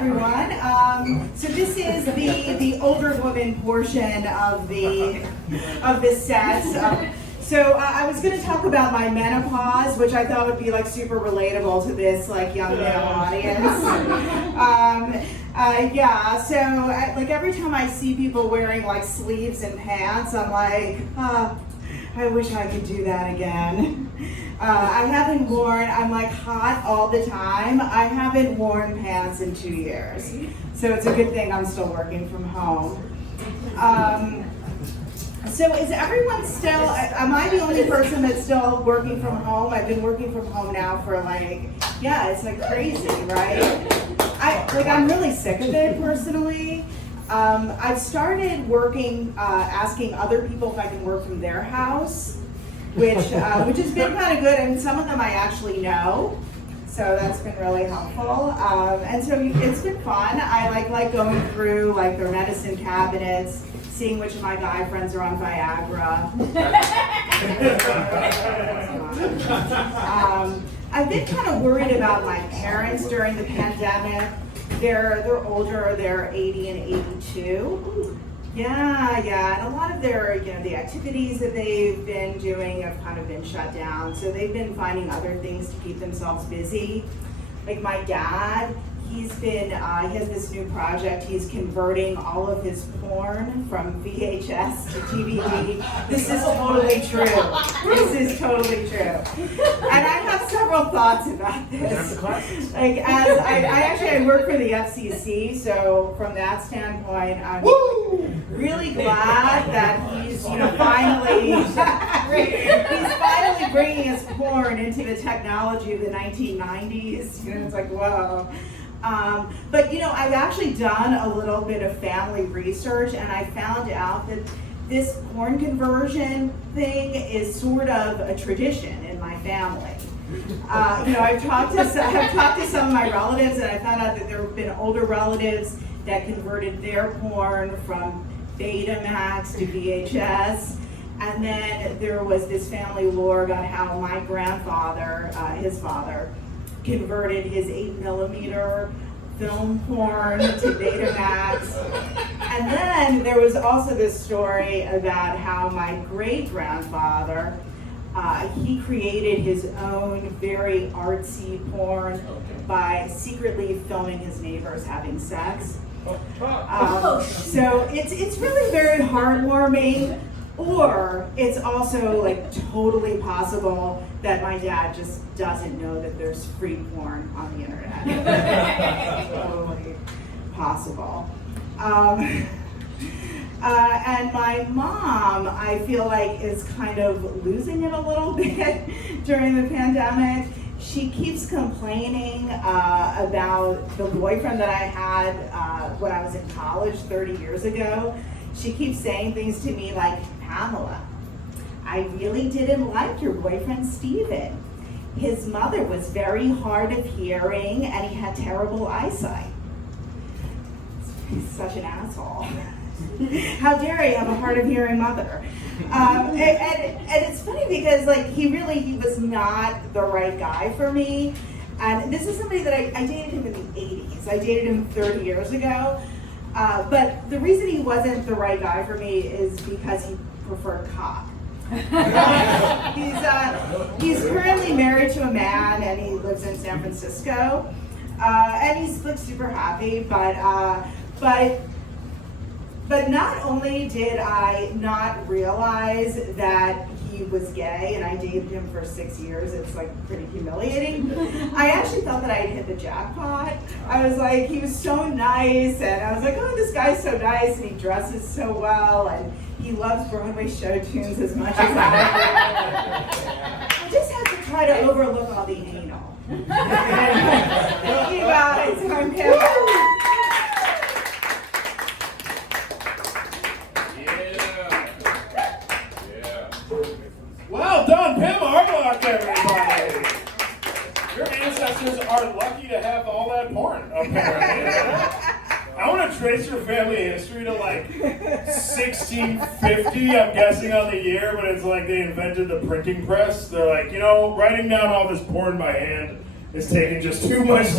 everyone. So this is the older woman portion of this set. So I was going to talk about my menopause, which I thought would be like super relatable to this like young male audience. Like every time I see people wearing like sleeves and pants, I'm like, I wish I could do that again. I haven't worn, I'm like hot all the time. I haven't worn pants in 2 years. So it's a good thing I'm still working from home. So is everyone still, am I the only person that's still working from home? I've been working from home now for like, yeah, it's like crazy, right? I'm really sick of it personally. I've started working, asking other people if I can work from their house, which has been kind of good, and some of them I actually know, so that's been really helpful. And so it's been fun. I like going through like their medicine cabinets, seeing which of my guy friends are on Viagra. I've been kind of worried about my parents during the pandemic. They're older, they're 80 and 82. Yeah, and a lot of their, the activities that they've been doing have kind of been shut down. So they've been finding other things to keep themselves busy. Like my dad, he has this new project. He's converting all of his porn from VHS to DVD. This is totally true. This is totally true. And I have several thoughts about this. Like, as I work for the FCC, so from that standpoint, I'm really glad that he's finally bringing his porn into the technology of the 1990s. It's like, whoa. But I've actually done a little bit of family research, and I found out that this porn conversion thing is sort of a tradition in my family. I've talked to some of my relatives, and I found out that there have been older relatives that converted their porn from Betamax to VHS. And then there was this family lore about how my grandfather, his father, converted his 8mm film porn to Betamax. And then there was also this story about how my great-grandfather, he created his own very artsy porn by secretly filming his neighbors having sex. So it's really very heartwarming. Or it's also like totally possible that my dad just doesn't know that there's free porn on the internet. Totally possible. And my mom, I feel like, is kind of losing it a little bit during the pandemic. She keeps complaining about the boyfriend that I had when I was in college 30 years ago. She keeps saying things to me like, Pamela, I really didn't like your boyfriend, Steven. His mother was very hard of hearing and he had terrible eyesight. He's such an asshole. How dare he have a hard of hearing mother? And it's funny because he was not the right guy for me. And this is somebody that I dated him in the 80s. I dated him 30 years ago. But the reason he wasn't the right guy for me is because he preferred cock. He's currently married to a man and he lives in San Francisco. And he's super happy, but not only did I not realize that he was gay and I dated him for 6 years, it's like pretty humiliating. I actually thought that I had hit the jackpot. I was like, he was so nice, and I was like, oh, this guy's so nice, and he dresses so well, and he loves Broadway show tunes as much as I do. I just have to try to overlook all the anal. Thank you guys. I'm Pam. Well done, Pam Arbach, everybody! Your ancestors are lucky to have all that porn, apparently. I want to trace your family history to like 1650, I'm guessing on the year, but it's like they invented the printing press. They're like, writing down all this porn by hand is taking just too much